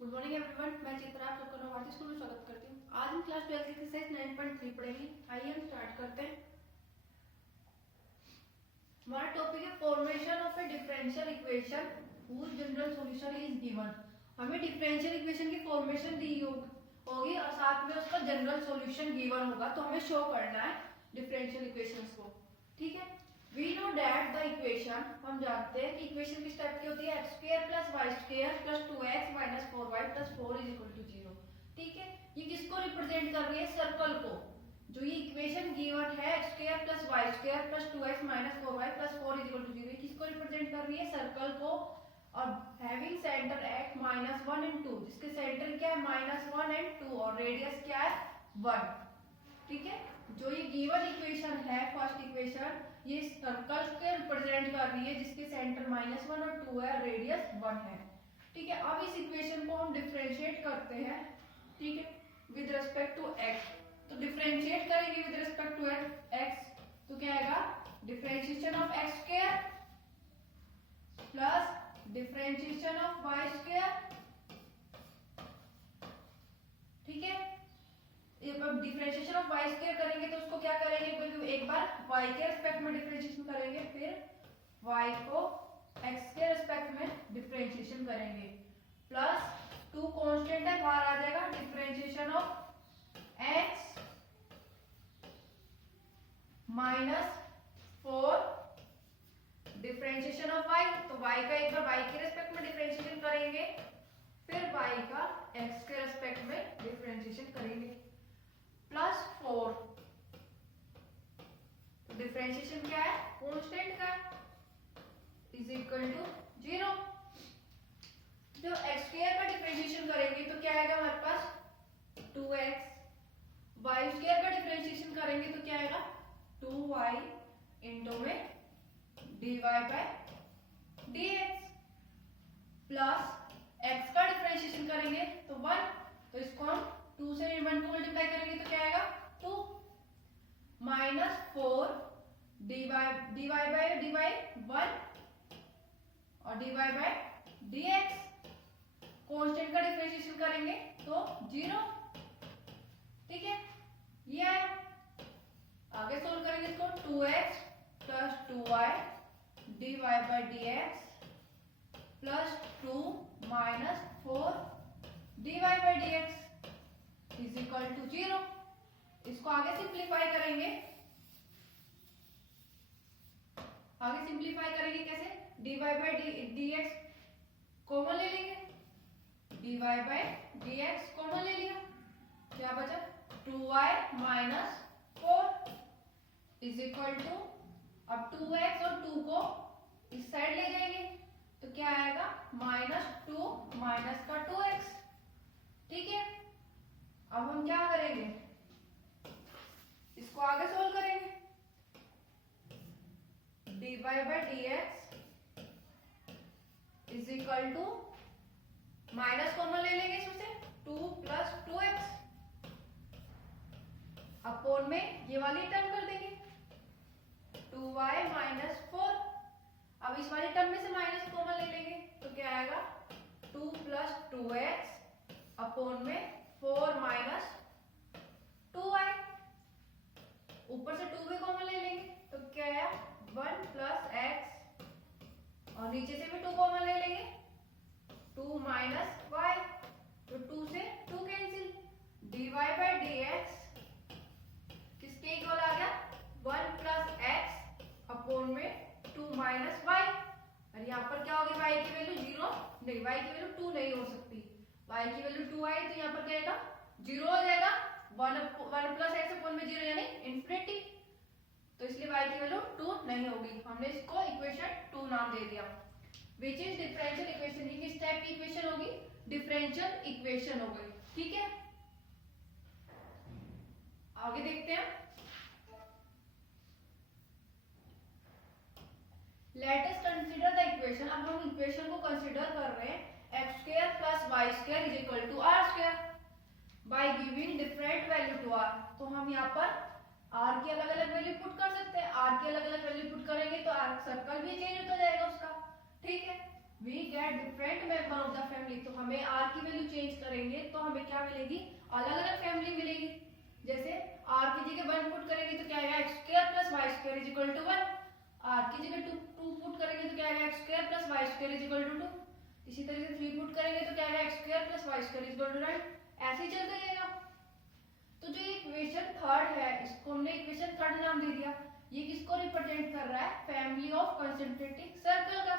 Good morning everyone, मैं चित्रा आप सबका नवासी स्कूल में स्वागत करती हूँ। आज हम क्लास 12 की एक्सरसाइज 9.3 पढ़ेंगे। आइए हम स्टार्ट करते हैं। हमारा टॉपिक है formation of a differential equation whose general solution is given. हमें डिफरेंशियल इक्वेशन की फॉर्मेशन दी होगी और साथ में उसका जनरल सॉल्यूशन गिवन होगा, तो हमें शो करना है डिफरेंशियल इक्वेशंस को। ठीक है, we know that the equation, हम जानते हैं कि इक्वेशन किस टाइप की होती है, x square plus Y square plus 2x minus 4y plus 4 is equal to 0। ठीक है, ये किसको रिप्रेजेंट कर रही है, सर्कल को। जो ये इक्वेशन गिवन है x square plus Y square plus 2x minus 4y plus 4 is equal to 0, किसको रिप्रेजेंट कर रही है, सर्कल को। और हैविंग सेंटर एट -1 एंड 2, जिसके सेंटर क्या है -1 एंड 2 और रेडियस क्या है 1। ठीक है, जो ये गिवन इक्वेशन है फर्स्ट इक्वेशन, ये सर्कल के रिप्रेजेंट कर रही है जिसके सेंटर -1 और 2 है, रेडियस 1 है। ठीक है, अब इस इक्वेशन को हम डिफरेंशिएट करते हैं। ठीक है, विद रिस्पेक्ट टू x। तो डिफरेंशिएट करेंगे विद रिस्पेक्ट टू x, तो क्या आएगा, differentiation of x square plus differentiation of y square. ठीक है, डिफरेंशिएशन ऑफ y स्क्वायर करेंगे तो उसको क्या करेंगे, एक बार y के रिस्पेक्ट में डिफरेंशिएशन करेंगे, फिर y को x के रिस्पेक्ट में डिफरेंशिएशन करेंगे, प्लस 2 कांस्टेंट है बाहर आ जाएगा, differentiation of x minus 4 differentiation of y। तो y का एक बार y के रिस्पेक्ट में डिफरेंशिएशन करेंगे, फिर y का x के रिस्पेक्ट में डिफरेंशिएशन करेंगे, प्लस 4। तो डिफरेंशिएशन क्या है, कांस्टेंट का, इज इक्वल टू 0। जो x स्क्वायर का डिफरेंशिएशन करेंगे तो क्या आएगा हमारे पास 2x, y स्क्वायर का डिफरेंशिएशन करेंगे तो क्या आएगा 2y इंटू में dy by dx, plus x का डिफरेंशिएशन करेंगे तो 1, तो इसको हम 2 से 1 को मल्टीप्लाई करेंगे तो क्या आएगा 2, माइनस 4 dy बाय dy 1 और dy बाय dx। कांस्टेंट का डिफरेंशिएशन करेंगे तो 0। ठीक है, ये आया। आगे सोल्व करेंगे इसको, 2x plus 2y dy by dx plus 2 minus 4 dy by dx is equal to 0। इसको आगे सिंप्लीफाई करेंगे, कैसे, dy बाय dx कॉमन ले लेंगे, dy बाय dx कॉमन ले लिया, क्या बचा 2y minus 4 is equal to, अब 2x और 2 को इस साइड ले जाएंगे तो क्या आएगा -2 माइनस का 2x। ठीक है, अब हम क्या करेंगे, इसको आगे सोल्व करेंगे, dy by dx is equal to, minus common ले लेंगे इसमें, 2 प्लस 2x अपोन में ये वाली टर्म कर देंगे 2y माइनस 4। अब इस वाली टर्म में से माइनस कॉमन ले लेंगे तो क्या आएगा 2 प्लस 2x अपोन में 4 माइनस 2y। ऊपर से 2 भी कॉमन ले लेंगे तो क्या आया 1 प्लस x और नीचे से भी 2 कॉमन ले लेंगे 2 माइनस y, तो 2 से 2 कैंसिल, dy बाय dx किसके इक्वल आ गया 1 प्लस x अपोन में 2 माइनस y। और यहाँ पर क्या होगी, y की वैल्यू 0 नहीं, y की वैल्यू 2 नहीं हो सकती, y की वैल्यू 2 आई तो यहाँ पर क्या आएगा 0 हो जाएगा, 1 प्लस x अपोन में 0 यानी इंफिनिटी, तो इसलिए y की वैल्यू 2 नहीं होगी। हमने इसको इक्वेशन 2 नाम दे दिया। विच इज डिफरेंशियल इक्वेशन, ये किस टाइप की इक्वेशन होगी, डिफरेंशियल इक्वेशन हो गई। ठीक है, आगे देखते हैं। Let us consider the equation, अब हम इक्वेशन को कंसीडर कर रहे हैं x square plus Y square is equal to are square by giving different value to r. तो हम यहाँ पर आर की अलग अलग वैल्यू पुट कर सकते हैं, आर की अलग अलग वैल्यू पुट करेंगे तो आर सर्कल भी चेंज होता जाएगा उसका। ठीक है, we get different member of the family, तो हमें आर की वैल्यू चेंज करेंगे तो हमें क्या मिलेगी, अलग अलग फैमिली मिलेगी। जैसे आर की जगह 1 पुट करेंगे तो क्या आएगा, x square plus Y square is equal to 1। R की जगह 2 पुट करेंगे तो क्या आएगा, x square plus Y square is equal to 2। इसी तरीके से 3 पुट करेंगे तो क्या आएगा, x square plus Y square is equal to 9। ऐसे ही चलता रहेगा। तो जो इक्वेशन थर्ड है, इसको हमने इक्वेशन थर्ड नाम दे दिया। ये किसको रिप्रेजेंट कर रहा है, फैमिली ऑफ कंसेंट्रिक सर्कल का।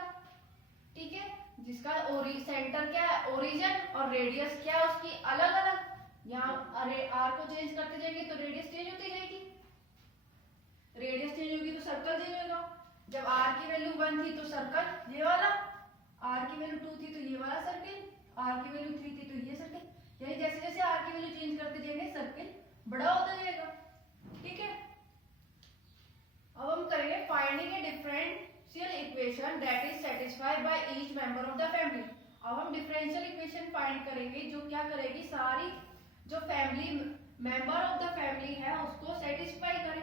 ठीक है, जिसका सेंटर क्या है, ओरिजिन, और रेडियस क्या है उसकी अलग अलग। यहाँ आर को चेंज करते जाएंगे तो रेडियस चेंज होती जाएगी, रेडियस चेंज होगी तो सर्कल चेंज होगा। जब आर की वैल्यू 1 थी तो सर्कल ये वाला, आर की वैल्यू 2 थी तो ये वाला सर्कल, आर की वैल्यू 3 थी तो ये सर्कल। यानी जैसे जैसे आर की वैल्यू चेंज करते जाएंगे सर्कल बड़ा होता जाएगा। ठीक है, अब हम करेंगे finding A differential equation that is satisfied by each member of the family. अब हम डिफरेंशियल इक्वेशन फाइंड करेंगे जो क्या करेगी, सारी जो family member of the family है उसको सेटिस्फाई करे।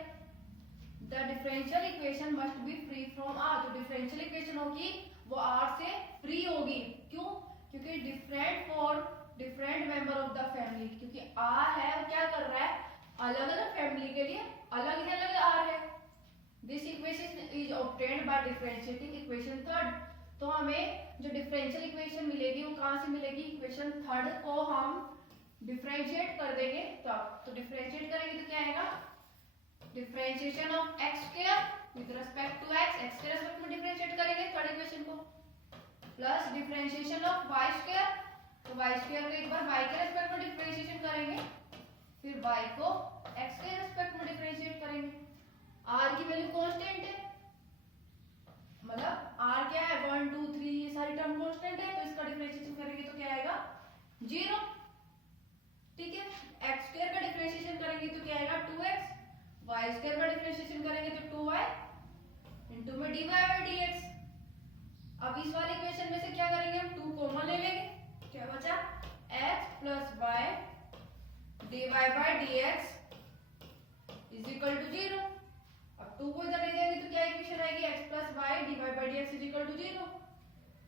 The differential equation must be free from r, जो डिफरेंशियल इक्वेशन होगी वो आर से फ्री होगी। क्यों, क्योंकि different member of the family, क्योंकि आर है वो क्या कर रहा है, अलग अलग फैमिली के लिए अलग ही अलग आर है। This equation is obtained by differentiating equation third. तो हमें जो डिफरेंशियल इक्वेशन मिलेगी वो कहां से मिलेगी, इक्वेशन थर्ड को हम डिफरेंशिएट कर देंगे तो डिफरेंशिएट करेंगे तो क्या आएगा, differentiation of x square with respect to x, x के रिस्पेक्ट में डिफरेंशिएट करेंगे थर्ड इक्वेशन को, plus differentiation of y square, तो वाई स्क्वायर को एक बार वाई के रिस्पेक्ट में डिफरेंशिएशन करेंगे, फिर वाई को एक्स के रिस्पेक्ट में डिफरेंशिएट करेंगे। आर की वैल्यू कांस्टेंट है, मतलब आर क्या है 1 2 3 ये सारी टर्म कांस्टेंट है, तो इसका डिफरेंशिएशन करेंगे तो क्या आएगा 0। ठीक है, एक्स स्क्वायर का डिफरेंशिएशन करेंगे तो क्या आएगा 2x, वाई स्क्वायर का डिफरेंशिएशन करेंगे तो 2y इनटू में dy बाय dx। अब इस वाले इक्वेशन में से क्या करेंगे, हम 2 कॉमन ले लेंगे, क्या बचा x plus y dy by dx is equal to 0। अब 2 को इधर ले जाएंगे तो क्या इक्वेशन आएगी, x plus y dy by dx is equal to 0।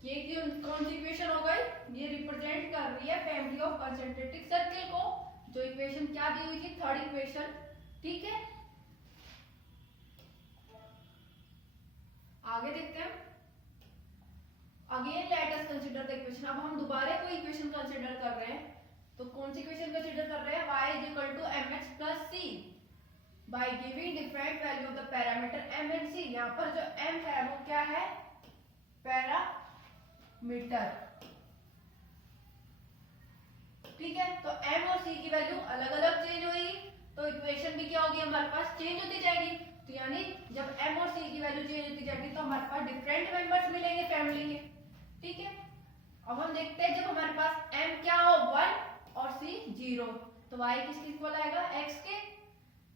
ये कौन सी इक्वेशन हो गई, ये रिप्रेजेंट कर रही है फैमिली ऑफ कंसेंट्रिक सर्कल को, जो इक्वेशन क्या दी हुई थी, थर्ड इक्वेशन। ठीक है, आगे देखते हैं। Again let us consider the equation. अब हम दोबारा कोई इक्वेशन कंसीडर कर रहे हैं, तो कौन सी इक्वेशन कंसीडर कर रहे हैं, y is equal to mx plus c by giving different value of the parameter m and c। यहाँ पर जो m है वो क्या है, पैरामीटर। ठीक है, तो m और c की वैल्यू अलग अलग चेंज होगी तो इक्वेशन भी क्या होगी, हमारे पास चेंज होती जाएगी। तो यानी जब m और c की वैल्यू चेंज होती जाएगी तो हमारे पास डिफरेंट मेंबर्स मिलेंगे फैमिली के। ठीक है, अब हम देखते हैं जब हमारे पास m क्या हो 1 और c 0 तो y किसके इक्वल आएगा, x के।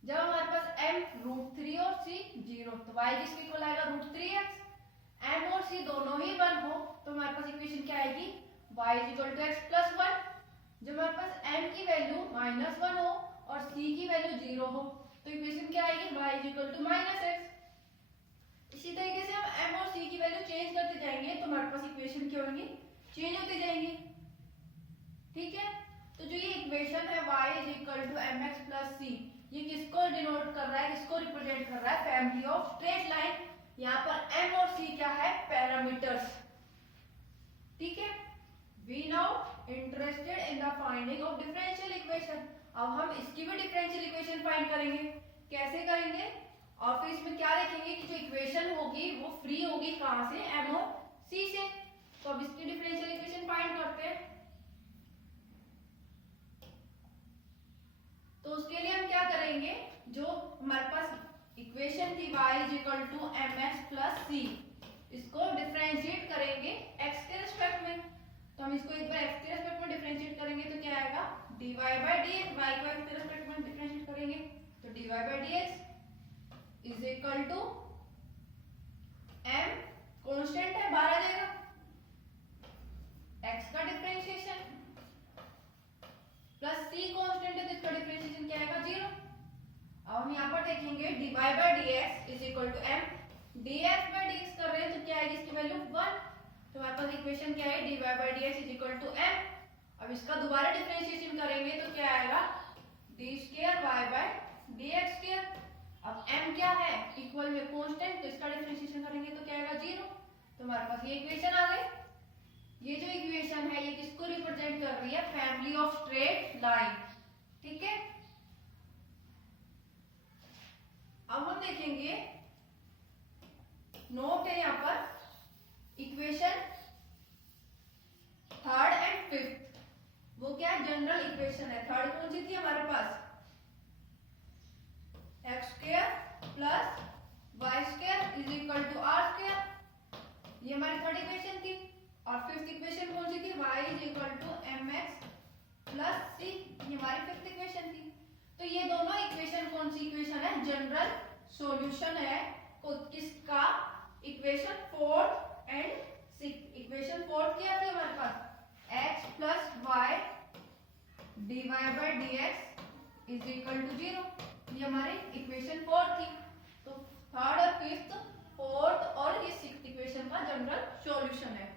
जब हमारे पास m √3 और c 0 तो y किसके इक्वल आएगा, √3x। m और c दोनों ही 1 हो तो हमारे पास इक्वेशन क्या आएगी, y is equal to x plus 1। जब हमारे पास m की वैल्यू -1 हो और c की वैल्यू 0 हो तो इक्वेशन क्या आएगी, y is equal to -x। इसी तरीके से हम m और c की वैल्यू चेंज करते जाएंगे तो हमारे पास इक्वेशन क्या होंगी, चेंज होती जाएंगी। ठीक है, तो जो ये इक्वेशन है y is equal to mx plus c, ये किसको डिनोट कर रहा है, किसको रिप्रेजेंट कर रहा है, फैमिली ऑफ स्ट्रेट लाइन। यहाँ पर m और c क्या है, पैरामीटर्स। ठीक है, we now interested in the finding of differential equation. अब हम इसकी भी डिफरेंशियल इक्वेशन फाइंड करेंगे। कैसे करेंगे, और फिर इसमें क्या देखेंगे कि जो इक्वेशन होगी वो फ्री होगी कहां से, m और c से। तो अब इसकी डिफरेंशियल इक्वेशन फाइंड करते हैं। तो उसके लिए हम क्या करेंगे, जो हमारे पास इक्वेशन थी y is equal to mx plus c, इसको डिफरेंशिएट करेंगे x के रिस्पेक्ट में। तो हम इसको एक बार x के रिस्पेक्ट में डिफरेंशिएट करेंगे तो क्या आएगा, dy बाय dx, y को x के रिस्पेक्ट में डिफरेंशिएट करेंगे तो dy by dx is equal to m constant है 12 आ जाएगा, x का डिफरेंशिएशन प्लस c कांस्टेंट है तो इसका डिफरेंशिएशन क्या आएगा 0। अब हम यहाँ पर देखेंगे dy by dx is equal to m, dx by dx कर रहे हैं तो क्या आएगी इसकी वैल्यू 1। तो हमारे पास इक्वेशन क्या है, dy by dx is equal to m। अब इसका दोबारा डिफरेंशिएशन करेंगे तो क्या आएगा, d square y by dx square. अब m क्या है, इक्वल में कांस्टेंट, तो इसका डिफरेंशिएशन करेंगे तो क्या आएगा 0। तो हमारे पास ये इक्वेशन आ गई। ये जो इक्वेशन है ये किसको रिप्रेजेंट कर रही है, फैमिली ऑफ स्ट्रेट लाइन। ठीक है, अब हम देखेंगे, नोट है यहाँ पर इक्वेशन थर्ड एंड फिफ्थ, वो क्या है, जनरल इक्वेशन है। थर्ड कौन सी थी हमारे पास, X square plus Y square is equal to are square, ये हमारी थर्ड इक्वेशन थी। और फिफ्थ इक्वेशन कौन सी थी, y is equal to M X plus C, ये हमारी फिफ्थ इक्वेशन थी। तो ये दोनों इक्वेशन कौन सी इक्वेशन है, जनरल सॉल्यूशन है किसका, equation fourth and six. Equation fourth क्या थी हमारे पास, x plus y dy by dx is equal to 0, ये हमारी इक्वेशन फोर्थ थी। तो थर्ड और फिफ्थ, फोर्थ और ये सिक्स्थ इक्वेशन का जनरल सॉल्यूशन है।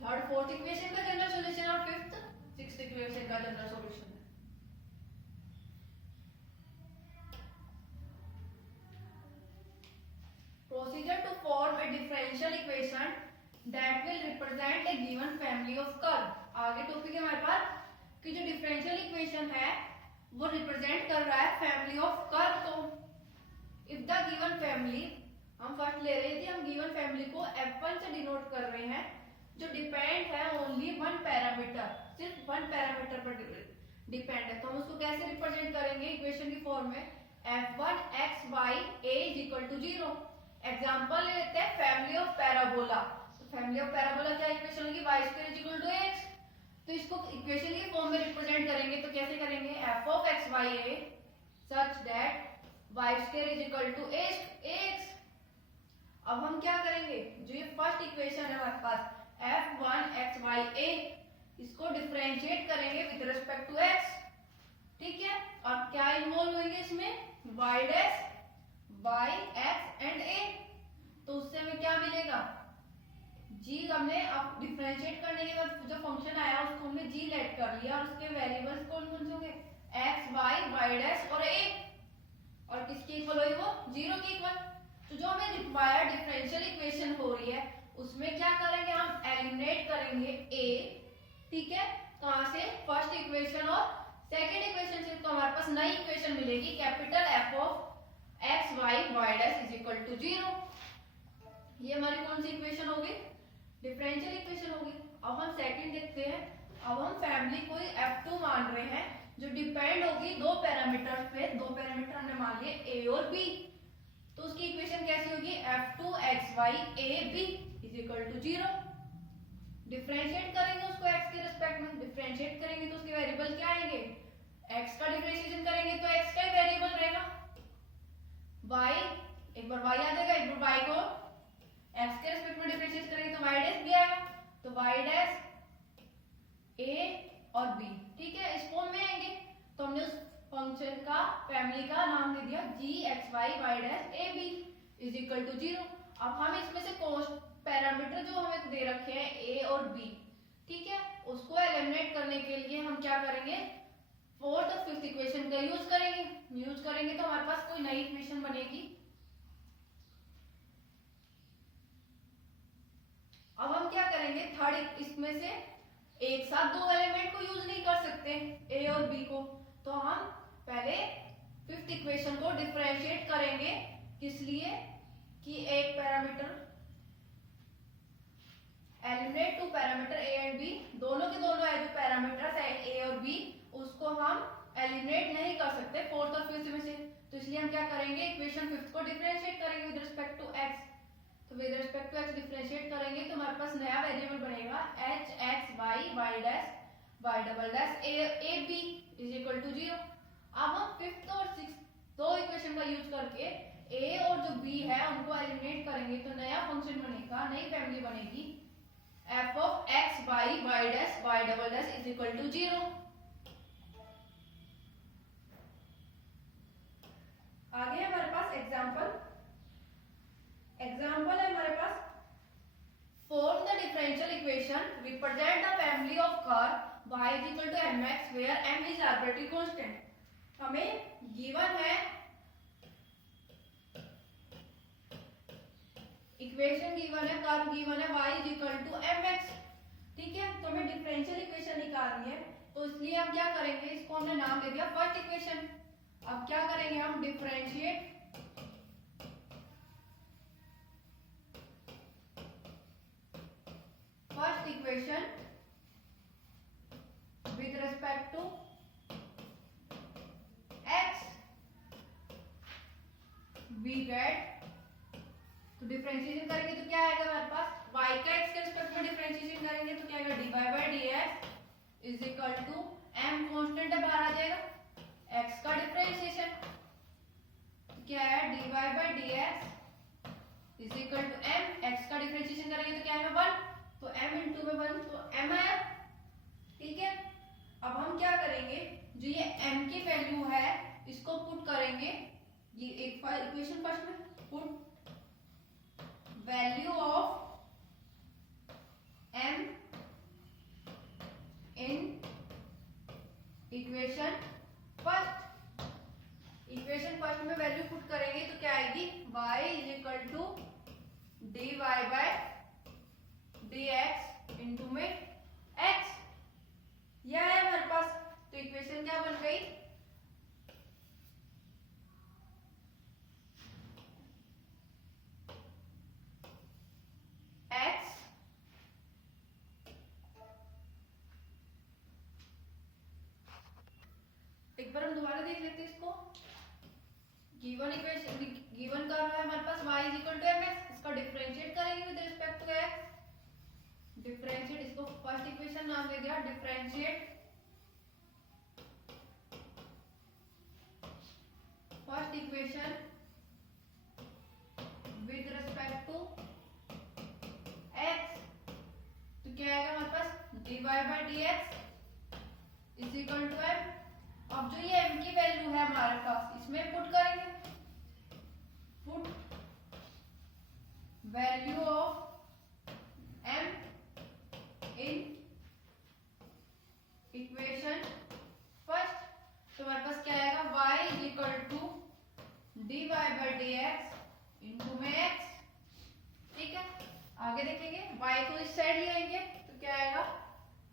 थर्ड फोर्थ इक्वेशन का जनरल सॉल्यूशन और फिफ्थ सिक्स्थ इक्वेशन का जनरल सॉल्यूशन है। Procedure to form a differential equation that will represent a given family of curve। आगे टॉपिक है हमारे पास कि जो डिफरेंशियल इक्वेशन है वो रिप्रेजेंट कर रहा है फैमिली ऑफ कर्व को। इफ द गिवन फैमिली, हम फर्स्ट ले रहे थे, हम गिवन फैमिली को f1 से डिनोट कर रहे हैं, जो डिपेंड है ओनली वन पैरामीटर, सिर्फ वन पैरामीटर पर डिपेंड है। तो हम उसको कैसे रिप्रेजेंट करेंगे इक्वेशन की फॉर्म में, f1 x y a is equal to 0। Example ले लेते हैं फैमिली ऑफ पैराबोला। तो फैमिली ऑफ पैराबोला क्या इक्वेशन होगी, y square is equal to x। तो इसको इक्वेशन की फॉर्म में रिप्रेजेंट करेंगे तो कैसे करेंगे, f of x y a such that y square is equal to ax। अब हम क्या करेंगे, जो ये फर्स्ट इक्वेशन है हमारे पास f1 x y a, इसको डिफरेंशिएट करेंगे विद रिस्पेक्ट टू x। ठीक है, और क्या इन्वॉल्व होंगे इसमें, y dash y x and a। तो उससे हमें क्या मिलेगा, g हमने अब डिफरेंशिएट करने के बाद जो फंक्शन आया उसको हमने g लेट कर लिया, और उसके वेरिएबल्स कौन कौन से होंगे, x y y डैश और a, और किसके इक्वल हुई वो 0 के इक्वल। तो जो हमें रिक्वायर्ड डिफरेंशियल इक्वेशन हो रही है उसमें क्या करेंगे, हम एलिमिनेट करेंगे a। ठीक है, कहां से, फर्स्ट इक्वेशन और सेकंड इक्वेशन से। तो हमारे पास नई इक्वेशन मिलेगी, capital f of x y y dash is equal to 0। ये हमारी कौन सी इक्वेशन होगी, डिफरेंशियल इक्वेशन होगी। अब हम सेकंड देखते हैं। अब हम फैमिली को f2 मान रहे हैं जो डिपेंड होगी दो पैरामीटर्स पे। दो पैरामीटर हमने मान लिए a और b। तो उसकी इक्वेशन कैसी होगी, f2 xy a b is equal to 0। Differentiate करेंगे उसको x के रिस्पेक्ट में, डिफरेंशिएट करेंगे तो उसके वेरिएबल क्या आएंगे, x का डिफरेंशिएशन करेंगे तो x का ही वेरिएबल रहेगा, y एक बार y आ जाएगा, एक बार y को x के रिस्पेक्ट में डिफरेंशिएट करेंगे तो y डैश भी आएगा। तो y डैश a और b, ठीक है, इस फॉर्म में आएंगे। तो हमने उस फंक्शन का फैमिली का नाम दे दिया g x y y dash a b is equal to 0। अब हम इसमें से कोस्ट पैरामीटर जो हमें दे रखे हैं a और b, ठीक है, उसको एलिमिनेट करने के लिए हम क्या करेंगे, फोर्थ और फिफ्थ इक्वेशन का यूज करेंगे तो हमारे पास कोई नई इक्वेशन बनेगी। अब हम क्या करेंगे, थर्ड, इसमें से एक साथ दो एलिमेंट को यूज नहीं कर सकते a और b को, तो हम पहले फिफ्थ इक्वेशन को डिफरेंशिएट करेंगे। किस लिए, कि एक parameter eliminate two parameter a and b, दोनों के दोनों है जो पैरामीटर्स है a और b, उसको हम एलिमिनेट नहीं कर सकते फोर्थ और फिफ्थ में से। तो इसलिए हम क्या करेंगे, इक्वेशन फिफ्थ को डिफरेंशिएट करेंगे विद रिस्पेक्ट टू x। तो with respect to x differentiate करेंगे तो हमारे पास नया वेरिएबल बनेगा h x y y dash y double dash a b is equal to 0। अब हम फिफ्थ और सिक्स्थ दो इक्वेशन का यूज करके a और जो b है उनको एलिमिनेट करेंगे तो नया फंक्शन बनेगा, नई फैमिली बनेगी f of x y y dash y double dash is equal to 0। आगे हमारे पास एग्जांपल है हमारे पास Form the differential equation. Represent the family of curve y is equal to mx where m is arbitrary constant. हमें given है equation given है, curve given है y is equal to mx. ठीक है, तो हमें डिफरेंशियल इक्वेशन निकालनी है, तो इसलिए हम क्या करेंगे, इसको हमने नाम दे दिया फर्स्ट इक्वेशन. अब क्या करेंगे, हम differentiate first equation with respect to x. We get, तो डिफरेंशिएशन करेंगे तो क्या आएगा हमारे पास, y का x के रिस्पेक्ट में डिफरेंशिएशन करेंगे तो क्या आएगा, dy by dx is equal to m constant है, बाहर आ जाएगा, x का डिफरेंशिएशन क्या है, dy by dx is equal to m. x का डिफरेंशिएशन करेंगे तो क्या आएगा 1, तो m इंटू में 1 तो m आया. ठीक है, अब हम क्या करेंगे, जो ये m की वैल्यू है इसको पुट करेंगे, ये एक इक्वेशन फर्स्ट में put value of m in equation first. Equation first में वैल्यू पुट करेंगे तो क्या आएगी, y is equal to dy by dx into में x. यह है हमारे पास, तो इक्वेशन क्या बन गई, x एक बार हम दोबारा देख लेते हैं इसको. गिवन इक्वेशन, गिवन कर्व है हमारे पास y is equal to mx, इसका डिफरेंशिएट करेंगे with respect to x. Differentiate, इसको फर्स्ट इक्वेशन नाम दे दिया differentiate first equation with respect to x. तो क्या आएगा हमारे पास, dy by dx is equal to m. अब जो ये m की वैल्यू है हमारे पास, इसमें पुट करेंगे, put value of m in equation first. तो हमारे पास क्या आएगा, y is equal to dy by dx into में x. ठीक है, आगे देखेंगे, y को इस साइड ले आएंगे तो क्या आएगा,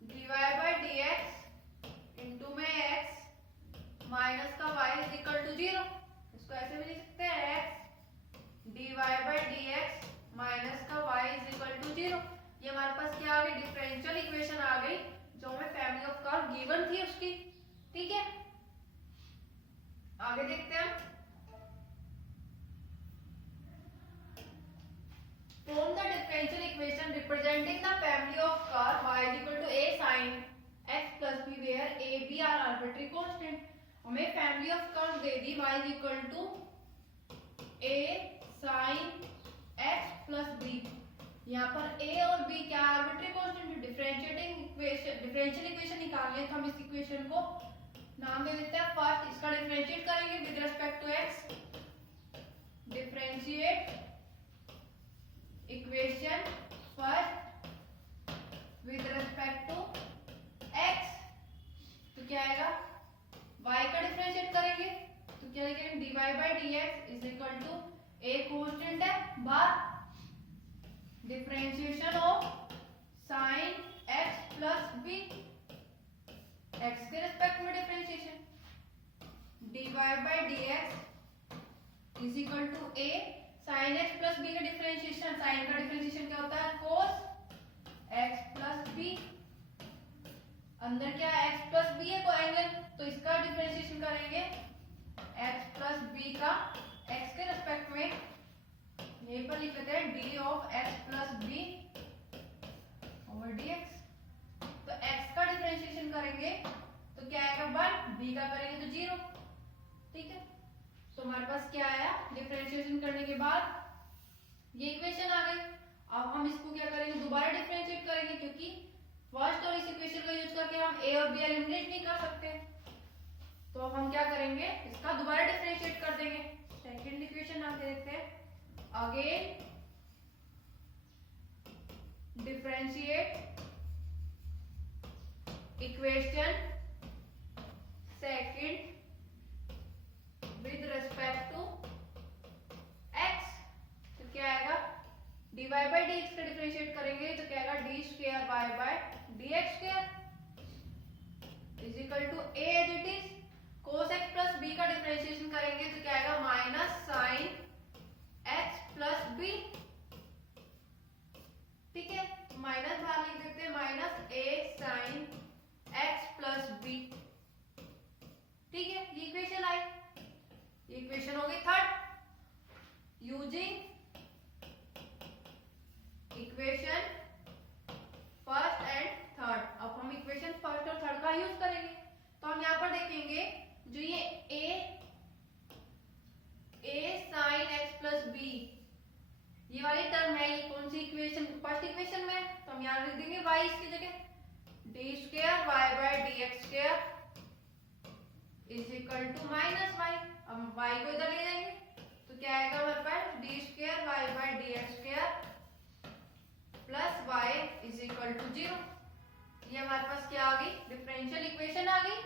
dy by dx इंटू में x माइनस का y इज इक्वल टू 0. इसको ऐसे भी लिख सकते हैं, x dy by dx minus का y इज इक्वल टू 0. ये हमारे पास क्या आ गई, डिफरेंशियल इक्वेशन आ गई जो हमें फैमिली ऑफ कर्व गिवन थी उसकी. ठीक है, आगे देखते हैं. Form the differential equation representing the family of curve y is equal to a sin x plus b where a b are arbitrary constant. हमें family of curve they the y is equal to a sin x plus b. यहाँ पर a और b क्या arbitrary constant, differentiating equation, differential equation निकालनी है तो हम इस इक्वेशन को नाम दे देते हैं फर्स्ट. इसका डिफरेंशिएट करेंगे with respect to x. Differentiate equation first with respect to x. तो क्या आएगा, y का डिफरेंशिएट करेंगे तो क्या लिखेंगे, dy by dx is equal to a constant है बाहर, differentiation of sine x plus b, x के रिस्पेक्ट में differentiation, dy by dx is equal to a sine x plus b का डिफरेंशिएशन. साइन का डिफरेंशिएशन क्या होता है, cos x plus b. अंदर क्या x प्लस b है कोई एंगल, तो इसका डिफरेंशिएशन करेंगे x प्लस b का x के रिस्पेक्ट में. यहीं पर लिख लेते हैं d of x plus b over dx. तो x का डिफरेंशिएशन करेंगे तो क्या आएगा 1, b का करेंगे तो 0. ठीक है, तो हमारे पास क्या आया, डिफरेंशिएशन करने के बाद ये इक्वेशन आ गई. अब हम इसको क्या करेंगे, दोबारा डिफरेंशिएट करेंगे क्योंकि फर्स्ट और इस इक्वेशन का यूज करके हम a और b एलिमिनेट नहीं कर सकते. तो अब हम क्या करेंगे, इसका दोबारा डिफरेंशिएट कर देंगे. सेकंड इक्वेशन नाम दे देते हैं again differentiate equation second with respect to x, तो क्या आएगा dy बाई डी एक्स का डिफरेंशिएट करेंगे तो क्या आएगा d square Y by D x square is equal to a as it is. cos x plus b का differentiation करेंगे तो क्या आएगा minus sine x plus b, ठीक है, माइनस बाहर लिख देते हैं minus a sine x plus b, ठीक है, ये इक्वेशन आई, ये इक्वेशन हो गई third. Using equation first and third, अब हम इक्वेशन फर्स्ट और थर्ड का यूज करेंगे। तो हम यहाँ पर देखेंगे जो ये a sine x plus b ये वाली टर्म है, ये कौन सी इक्वेशन, फर्स्ट इक्वेशन में, तो हम यहाँ लिख देंगे y इसकी जगह d square Y by D x square is equal to minus y. अब y को इधर ले जाएंगे तो क्या आएगा हमारे पास D square Y by D x square plus Y is equal to 0। ये हमारे पास क्या आ गई, डिफरेंशियल इक्वेशन आ गई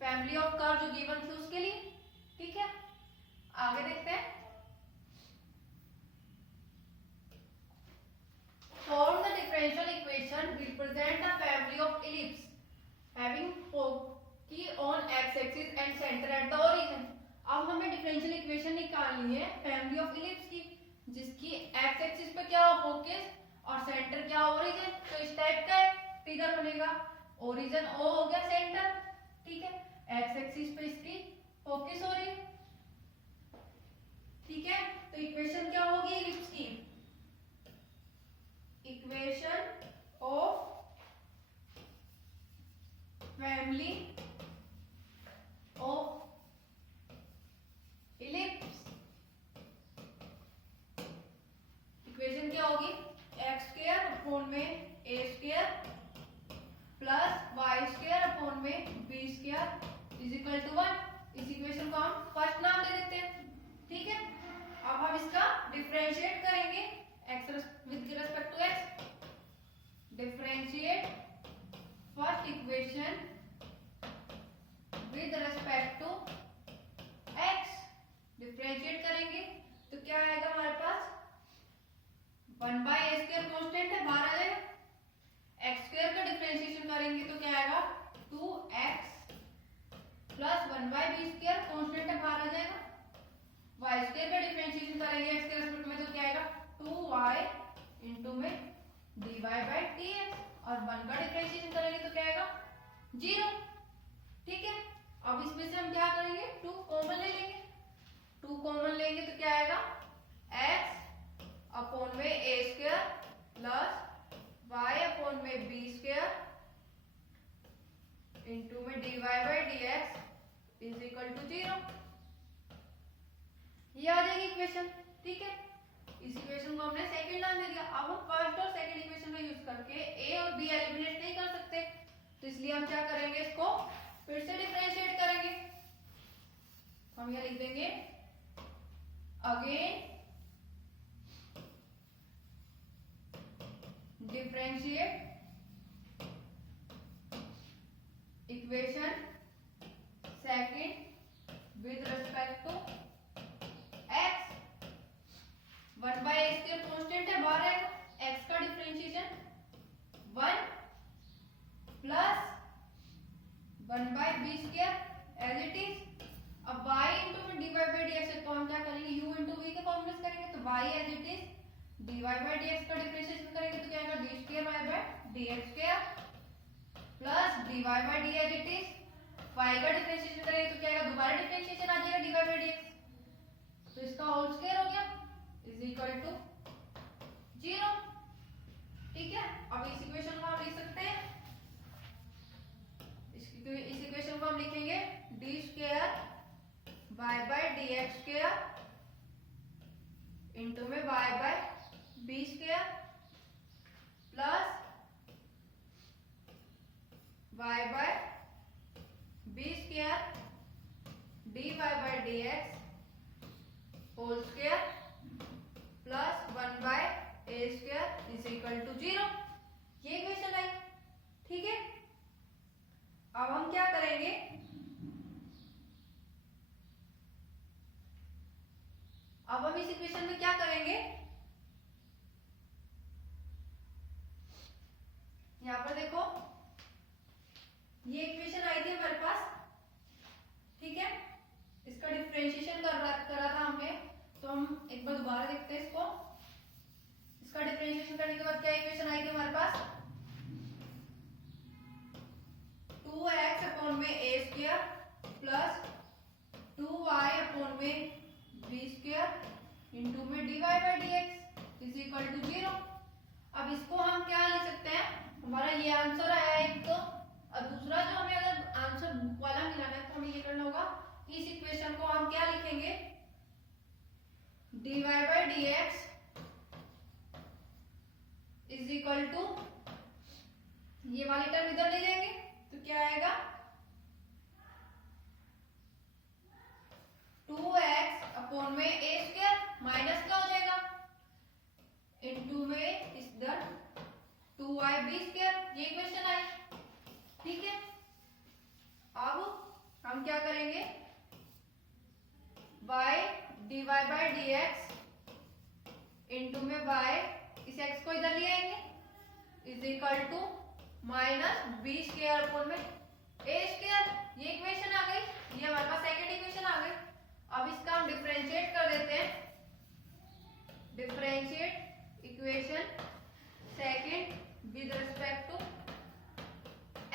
फैमिली ऑफ कर्व जो गिवन थी उसके लिए, ठीक है। आगे देखते हैं, form the differential equation represent a family of ellipse having foci on x axis and center at the origin। अब हमें डिफरेंशियल इक्वेशन निकालनी है फैमिली ऑफ इलिप्स की जिसकी x एक्सिस पे क्या हो फोकस और सेंटर क्या हो ओरिजिन, तो इस टाइप का फिगर बनेगा, ओरिजिन O हो गया सेंटर, ठीक है, x एक्सिस पे इसकी फोकस हो रही है, ठीक है। तो इक्वेशन क्या होगी इलिप्स की, equation of family of ellipse, equation क्या होगी एक्स स्क्वायर अपॉन में A square plus Y square upon में B square is equal to 1। इस इक्वेशन को हम फर्स्ट नाम दे देते हैं, ठीक है। अब हम इसका डिफरेंशिएट करेंगे x with respect to x, differentiate first equation with respect to x, differentiate करेंगे तो क्या आएगा हमारे पास 1 बाय ए स्क्वायर कांस्टेंट है बाहर आ जाएगा, एक्स स्क्वायर का डिफरेंशिएशन करेंगे तो क्या आएगा 2x plus 1 by B square constant है बाहर आ जाएगा, वाई स्क्वायर का डिफरेंशिएशन करेंगे एक्स के रेस्पेक्ट में तो क्या आएगा 2y इनटू में dy बाय dx और 1 का डिफरेंशिएशन करेंगे तो क्या आएगा 0, ठीक है। अब इसमें से हम क्या करेंगे 2 कॉमन ले लेंगे, 2 कॉमन लेंगे तो क्या आएगा x अपॉन में a square plus y upon में b स्क्वायर इनटू में dy by dx is equal to 0। ये आ जाएगी इक्वेशन, ठीक है। इस इक्वेशन को हमने सेकंड नाम दे दिया। अब हम फर्स्ट और सेकंड इक्वेशन का यूज करके a और b एलिमिनेट नहीं कर सकते, तो इसलिए हम क्या करेंगे इसको फिर से डिफरेंशिएट करेंगे। हम यह लिख देंगे again differentiate equation second with respect to x, 1 by A square constant है बाहर है, x का differentiation 1 plus 1 by B square as it is. अब y इनटू में dy बाय dx है तो हम क्या करेंगे u इनटू v के फॉर्मूले से करेंगे, तो y as it is dy by dx का डिफरेंशिएशन करेंगे तो क्या आएगा d square y by dx square plus dy by d as it is y का डिफरेंशिएशन करेंगे तो क्या आएगा दोबारा डिफरेंशिएशन आ जाएगा dy बाय dx, तो इसका होल स्क्वायर हो गया इज इक्वल टू 0, ठीक है। अब इस इक्वेशन को हम लिख सकते हैं, इस इक्वेशन को हम लिखेंगे D square Y by D x square into में Y by B square plus Y by B square D Y by D X whole square plus 1 by A square is equal equal to 0। ये equation आई। ठीक है, अब हम क्या करेंगे, अब हम इस इक्वेशन में क्या करेंगे, यहां पर देखो ये इक्वेशन आई थी हमारे पास। ठीक है, इसका डिफरेंशिएशन करा था हमने, तो हम एक बार दोबारा देखते हैं इसको। इसका डिफरेंशिएशन करने के बाद क्या इक्वेशन आई थी हमारे पास, 2x अपॉन में a square plus 2y upon में b स्क्वायर इंटू में dy by dx is equal to 0। अब इसको हम क्या लिख सकते हैं, हमारा ये आंसर आया एक तो, और दूसरा जो हमें अगर आंसर वाला मिलाना है तो हमें ये करना होगा, इस इक्वेशन को हम क्या लिखेंगे, dy by dx is equal to, ये वाली टर्म इधर ले जाएंगे तो क्या आएगा, 2x अपॉन में a स्क्वायर माइनस क्या हो जाएगा, इनटू में इधर 2y b स्क्वायर, ये इक्वेशन आई। ठीक है, अब हम क्या करेंगे, y dy by dx into में y, इस x को इधर ले आएंगे is equal to minus b square upon में a स्क्वायर, ये इक्वेशन आ गई, ये हमारे पास सेकंड इक्वेशन आ गई। अब इसका हम डिफरेंशिएट कर देते हैं, differentiate equation second with respect to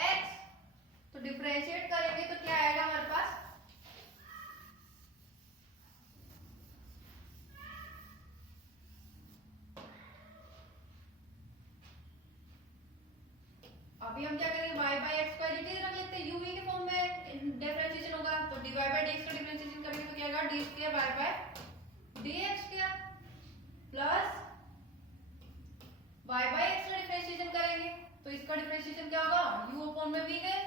x, तो डिफरेंशिएट करेंगे तो क्या आएगा हमारे पास, अभी हम क्या करेंगे, y by x square dt रख लेते हैं, u v के फॉर्म में डिफरेंशिएशन होगा, तो dy बाई dx का डिफरेंशिएशन करेंगे तो क्या आएगा, d square y by dx square plus y by x का डिफरेंशिएशन करेंगे तो इसका डिफरेंशिएशन क्या होगा, u अपॉन में v गए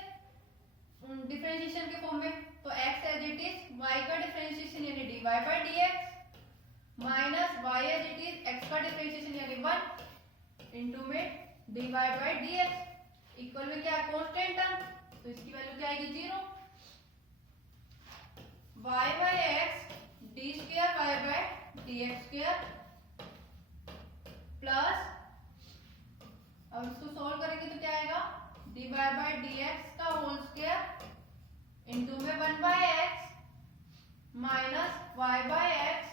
डिफरेंशिएशन के फॉर्म में, तो x as it is y का डिफरेंशिएशन यानी dy by dx minus y as it is x का डिफरेंशिएशन यानी 1 इनटू में dy बाई dx इक्वल में क्या है, कांस्टेंट टर्म, तो इसकी वैल्यू क्या आएगी, 0। y by x D square y by dx square plus, अब इसको सॉल्व करेंगे तो क्या आएगा, dy बाई dx का होल स्क्वायर इनटू में 1 by x minus y by x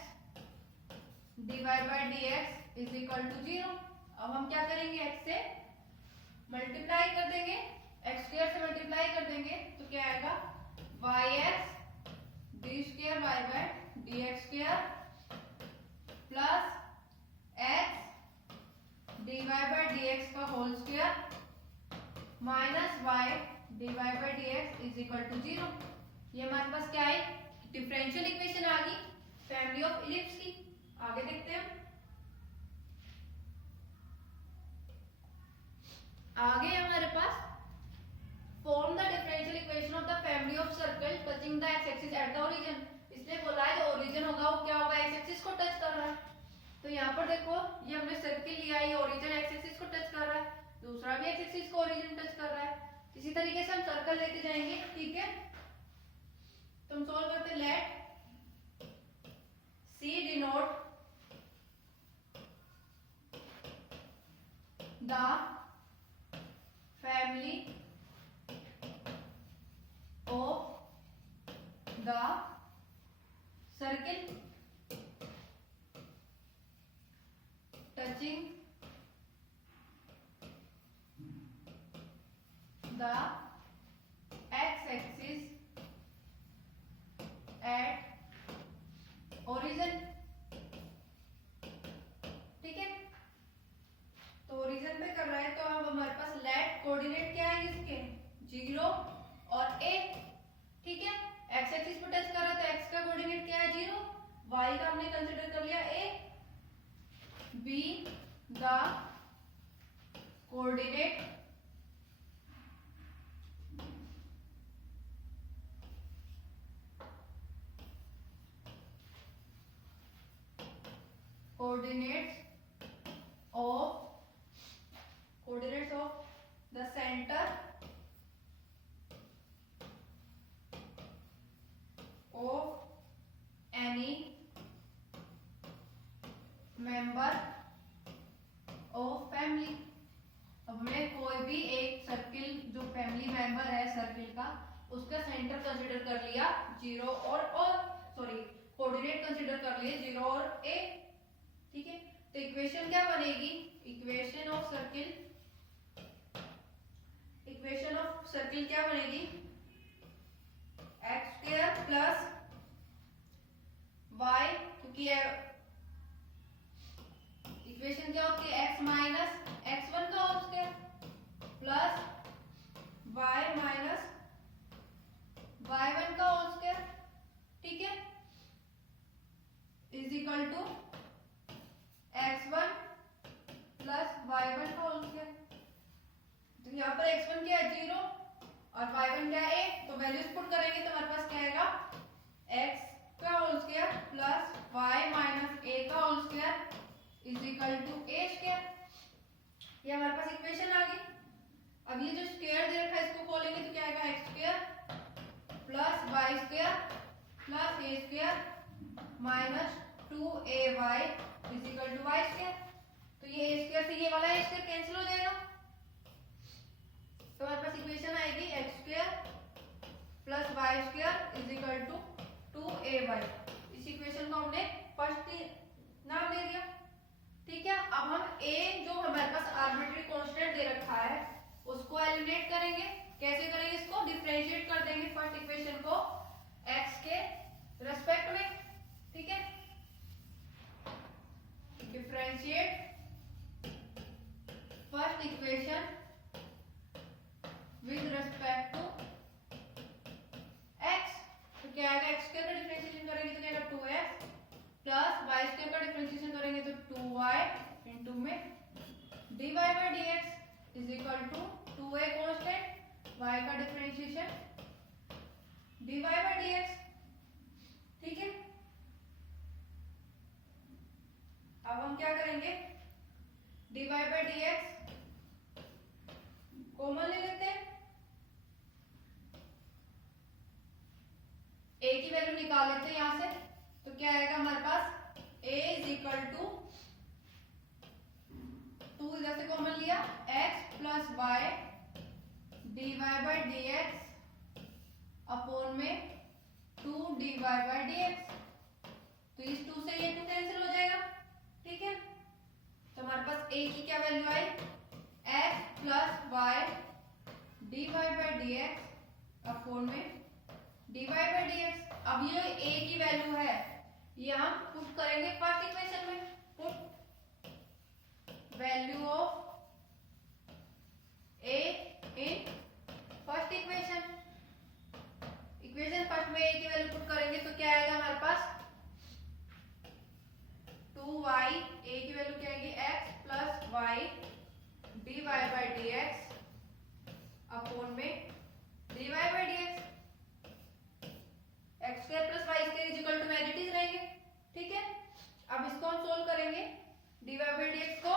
dy by dx is equal to 0। अब हम क्या करेंगे, x से मल्टीप्लाई कर देंगे, एक्स स्क्वायर से मल्टीप्लाई कर देंगे तो क्या आएगा, Y X D square Y by D x square plus X D Y by D x का whole square minus Y D Y by D x is equal to 0। ये हमारे पास क्या है, डिफरेंशियल इक्वेशन आ गई फैमिली ऑफ इलिप्स की। आगे देखते हैं, आगे हमारे पास form the differential equation of the family of circle touching the X axis at the origin. इसलिए बोला है जो ओरिजिन होगा वो क्या होगा, एक्स एक्सिस को टच कर रहा है। तो यहाँ पर देखो ये हमने सर्किल लिया, ये ओरिजिन एक्स एक्सिस को टच कर रहा है, दूसरा भी एक्स एक्सिस को ओरिजिन टच कर रहा है। इसी तरीके से हम सर्कल लेते जाएंगे। ठीक है, तो हम सॉल्व करते हैं, let see denote the family of the circle touching the x-axis at origin। ठीक है, तो ओरिजिन पे कर रहा है, तो अब हमारे पास लेट कोऑर्डिनेट क्या है इसके, 0 और a। ठीक है, एक्स एक्सिस पे टच कर रहा है तो एक्स का कोऑर्डिनेट क्या है, 0, y का हमने कंसीडर कर लिया a, b the coordinate coordinates of coordinates of the centre of any member of family. अब हमें कोई भी एक सर्किल जो फैमिली मेंबर है सर्किल का उसका सेंटर कंसीडर कर लिया 0 और सॉरी कोऑर्डिनेट कंसीडर कर लिए 0 और a। ठीक है, तो इक्वेशन क्या बनेगी? इक्वेशन ऑफ सर्किल क्या बनेगी? एक्स स्क्वायर प्लस वाई, क्योंकि इक्वेशन क्या होती है? x माइनस x1 का whole square plus y minus y1 का होल स्क्वायर। ठीक है, is equal to x1 plus y1 का होल स्क्वायर। तो यहाँ पर x1 क्या है? 0 और y1 क्या है? a। तो वैल्यूज पुट करेंगे तो हमारे पास क्या आएगा? x का whole square plus y minus a का whole square is equal to a square. ये हमारे पास इक्वेशन आ गई। अब ये जो स्क्वायर दे रखा है इसको खोलेंगे तो क्या आएगा? x square plus y square plus a square minus 2ay is equal to y square. तो ये a स्क्वायर से ये वाला a स्क्वायर कैंसिल हो जाएगा, तो हमारे पास इक्वेशन आएगी x square plus y square is equal to 2ay। इस इक्वेशन को हमने फर्स्ट नाम दे दिया। ठीक है, अब हम a जो हमारे पास आर्बिट्री कांस्टेंट दे रखा है उसको एलिमिनेट करेंगे। कैसे करेंगे? इसको डिफरेंशिएट कर देंगे फर्स्ट इक्वेशन को x के रेस्पेक्ट में। ठीक है, differentiate first equation with respect to x। तो क्या आएगा? x स्क्वायर का डिफरेंशिएशन करेंगे तो क्या आएगा? 2x प्लस y स्क्वायर का डिफरेंशिएशन करेंगे तो 2y इनटू में dy by dx is equal to 2a constant y का डिफरेंशिएशन dy बाय dx। ठीक है, अब हम क्या करेंगे? dy बाय dx कॉमन ले लेते हैं, a की वैल्यू निकाल लेते हैं यहां से। तो क्या आएगा हमारे पास? a इज इक्वल टू 2 इधर से कॉमन लिया x plus y dy by dx upon में 2 dy बाय dx। तो इस 2 से ये 2 कैंसिल हो जाएगा। ठीक है, तो हमारे पास a की क्या वैल्यू आई? x plus y dy by dx upon में dy बाय dx। अब ये a की वैल्यू है ये हम पुट करेंगे फर्स्ट इक्वेशन में। Put value of a in first equation. Equation first में a की वैल्यू पुट करेंगे तो क्या आएगा हमारे पास? 2y, a की वैल्यू क्या आएगी? x plus y dy by dx upon में dy by dx। x square plus Y square is equal to as it is रहेंगे। ठीक है, अब इसको हम सोल्व करेंगे। dy बाय dx को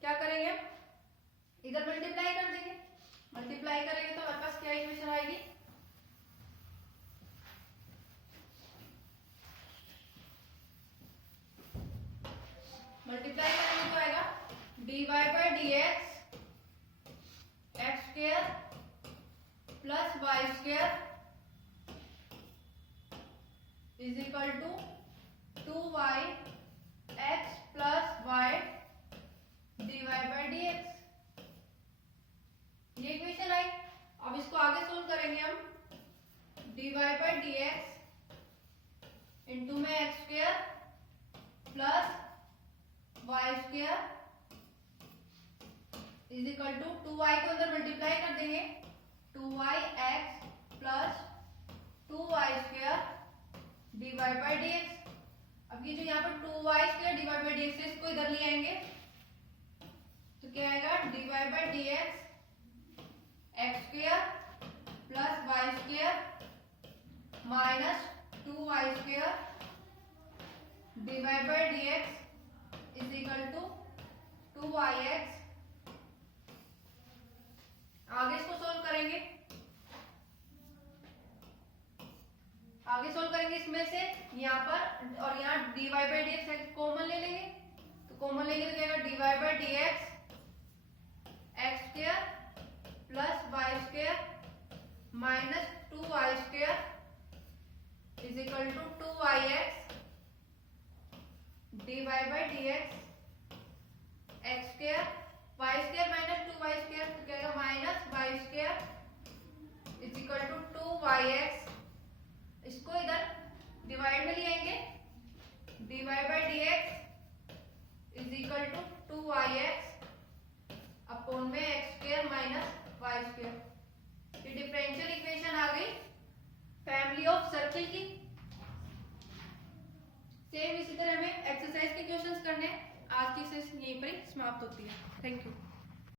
क्या करेंगे? इधर मल्टीप्लाई कर देंगे। मल्टीप्लाई करेंगे तो हमारे पास क्या इक्वेशन आएगी? मल्टीप्लाई करेंगे तो आएगा dy by dx x square plus Y square is equal to 2y x plus y dy by dx। ये इक्वेशन आई। अब इसको आगे सोल्व करेंगे हम। dy बाय dx इंटू में x square plus Y square is equal to 2y को अंदर मल्टीप्लाई कर देंगे 2yx plus 2y square dy by dx। अब ये जो यहाँ पर 2y square dy by dx है इसको इधर ले आएंगे तो क्या आएगा? dy by dx x square plus Y square minus 2y square dy by dx is equal to 2yx आगे इसको सोल्व करेंगे, इसमें से यहाँ पर और यहाँ dy by D x common ले लेंगे, तो कॉमन लेंगे तो क्या होगा dy by D x x square plus Y square minus 2y square is equal to 2yx dy by D x x square y square minus 2y square, तो क्या होगा minus y square is equal to 2yx। इसको इधर divide में ले आएंगे, dy by D x is equal to 2yx upon में x square minus y square. ये डिफरेंशियल इक्वेशन आ गई फैमिली ऑफ सर्किल की। सेम इसी तरह हमें एक्सरसाइज के क्वेश्चंस करने हैं। आज की सेशन यहीं पर ही समाप्त होती है। Thank you.